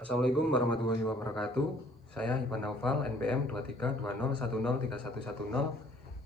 Assalamualaikum warahmatullahi wabarakatuh. Saya Ivan Naufal, NPM 2320103110,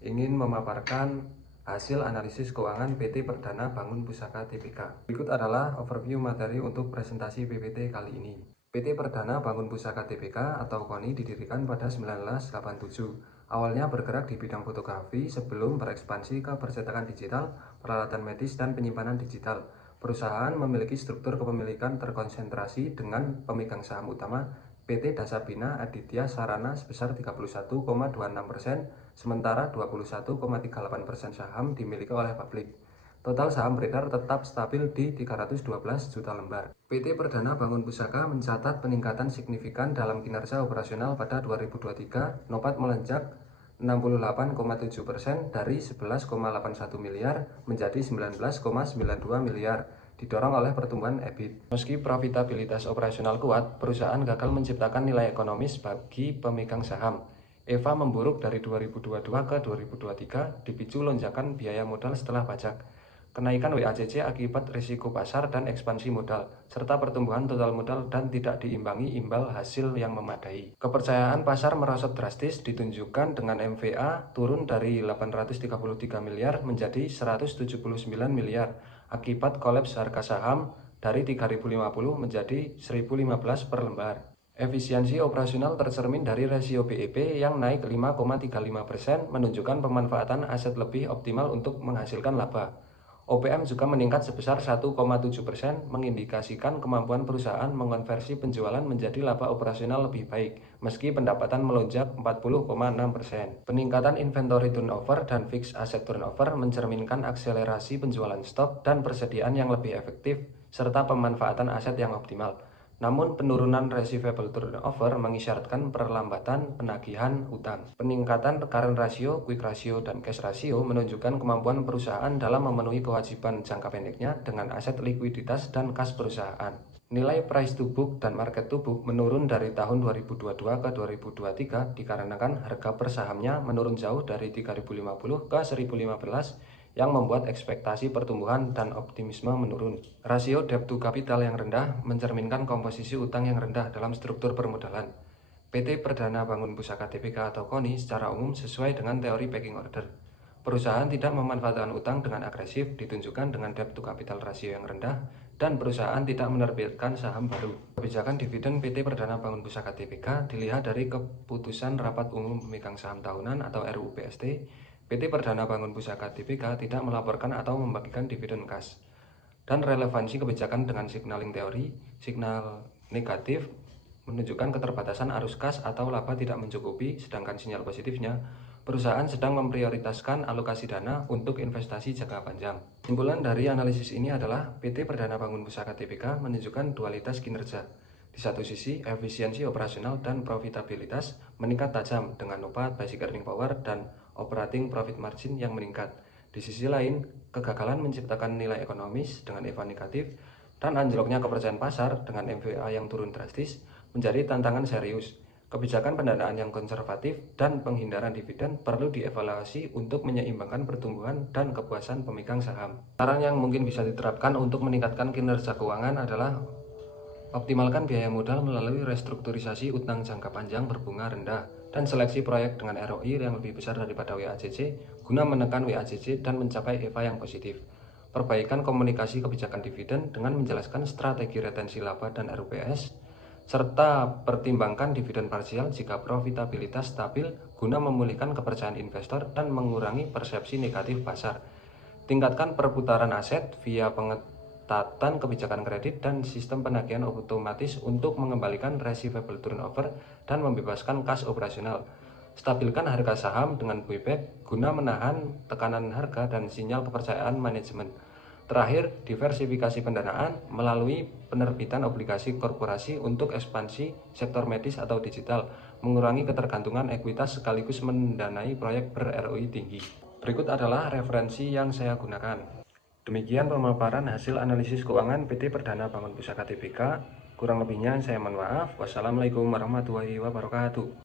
ingin memaparkan hasil analisis keuangan PT Perdana Bangun Pusaka Tbk. Berikut adalah overview materi untuk presentasi PPT kali ini. PT Perdana Bangun Pusaka Tbk atau KONI didirikan pada 1987. Awalnya bergerak di bidang fotografi sebelum berekspansi ke percetakan digital, peralatan medis, dan penyimpanan digital. Perusahaan memiliki struktur kepemilikan terkonsentrasi dengan pemegang saham utama PT Dasabina Aditya Sarana sebesar 31,26%, sementara 21,38% saham dimiliki oleh publik. Total saham beredar tetap stabil di 312 juta lembar. PT Perdana Bangun Pusaka mencatat peningkatan signifikan dalam kinerja operasional pada 2023, nopat melonjak 68,7% dari 11,81 miliar menjadi 19,92 miliar, didorong oleh pertumbuhan EBIT. Meski profitabilitas operasional kuat, perusahaan gagal menciptakan nilai ekonomis bagi pemegang saham. EVA memburuk dari 2022 ke 2023 dipicu lonjakan biaya modal setelah pajak, kenaikan WACC akibat risiko pasar dan ekspansi modal, serta pertumbuhan total modal dan tidak diimbangi imbal hasil yang memadai. Kepercayaan pasar merosot drastis ditunjukkan dengan MVA turun dari 833 miliar menjadi 179 miliar akibat kolaps harga saham dari 3.050 menjadi 1.015 per lembar. Efisiensi operasional tercermin dari rasio BEP yang naik 5,35%, menunjukkan pemanfaatan aset lebih optimal untuk menghasilkan laba. OPM juga meningkat sebesar 1,7%, mengindikasikan kemampuan perusahaan mengonversi penjualan menjadi laba operasional lebih baik, meski pendapatan melonjak 40,6%. Peningkatan inventory turnover dan fixed asset turnover mencerminkan akselerasi penjualan stok dan persediaan yang lebih efektif, serta pemanfaatan aset yang optimal. Namun penurunan receivable turnover mengisyaratkan perlambatan penagihan utang. Peningkatan current ratio, quick ratio, dan cash ratio menunjukkan kemampuan perusahaan dalam memenuhi kewajiban jangka pendeknya dengan aset likuiditas dan kas perusahaan. Nilai price to book dan market to book menurun dari tahun 2022 ke 2023 dikarenakan harga per sahamnya menurun jauh dari 3.050 ke 1.015 yang membuat ekspektasi pertumbuhan dan optimisme menurun. Rasio debt to capital yang rendah mencerminkan komposisi utang yang rendah dalam struktur permodalan. PT Perdana Bangun Pusaka Tbk atau KONI secara umum sesuai dengan teori pecking order. Perusahaan tidak memanfaatkan utang dengan agresif, ditunjukkan dengan debt to capital rasio yang rendah, dan perusahaan tidak menerbitkan saham baru. Kebijakan dividen PT Perdana Bangun Pusaka Tbk dilihat dari keputusan Rapat Umum Pemegang Saham Tahunan atau RUU PST. PT Perdana Bangun Pusaka Tbk tidak melaporkan atau membagikan dividen kas. Dan relevansi kebijakan dengan signaling teori, signal negatif menunjukkan keterbatasan arus kas atau laba tidak mencukupi, sedangkan sinyal positifnya, perusahaan sedang memprioritaskan alokasi dana untuk investasi jangka panjang. Kesimpulan dari analisis ini adalah PT Perdana Bangun Pusaka Tbk menunjukkan dualitas kinerja. Di satu sisi, efisiensi operasional dan profitabilitas meningkat tajam dengan nopat, basic earning power, dan operating profit margin yang meningkat. Di sisi lain, kegagalan menciptakan nilai ekonomis dengan EVA negatif dan anjloknya kepercayaan pasar dengan MVA yang turun drastis menjadi tantangan serius. Kebijakan pendanaan yang konservatif dan penghindaran dividen perlu dievaluasi untuk menyeimbangkan pertumbuhan dan kepuasan pemegang saham. Saran yang mungkin bisa diterapkan untuk meningkatkan kinerja keuangan adalah optimalkan biaya modal melalui restrukturisasi utang jangka panjang berbunga rendah dan seleksi proyek dengan ROI yang lebih besar daripada WACC guna menekan WACC dan mencapai EVA yang positif. Perbaikan komunikasi kebijakan dividen dengan menjelaskan strategi retensi laba dan RUPS, serta pertimbangkan dividen parsial jika profitabilitas stabil guna memulihkan kepercayaan investor dan mengurangi persepsi negatif pasar. Tingkatkan perputaran aset via pengetatan kebijakan kredit dan sistem penagihan otomatis untuk mengembalikan receivable turnover dan membebaskan kas operasional. Stabilkan harga saham dengan buyback guna menahan tekanan harga dan sinyal kepercayaan manajemen. Terakhir, diversifikasi pendanaan melalui penerbitan obligasi korporasi untuk ekspansi sektor medis atau digital, mengurangi ketergantungan ekuitas sekaligus mendanai proyek ber-ROI tinggi. Berikut adalah referensi yang saya gunakan. Demikian pemaparan hasil analisis keuangan PT Perdana Bangun Pusaka Tbk. Kurang lebihnya saya mohon maaf. Wassalamualaikum warahmatullahi wabarakatuh.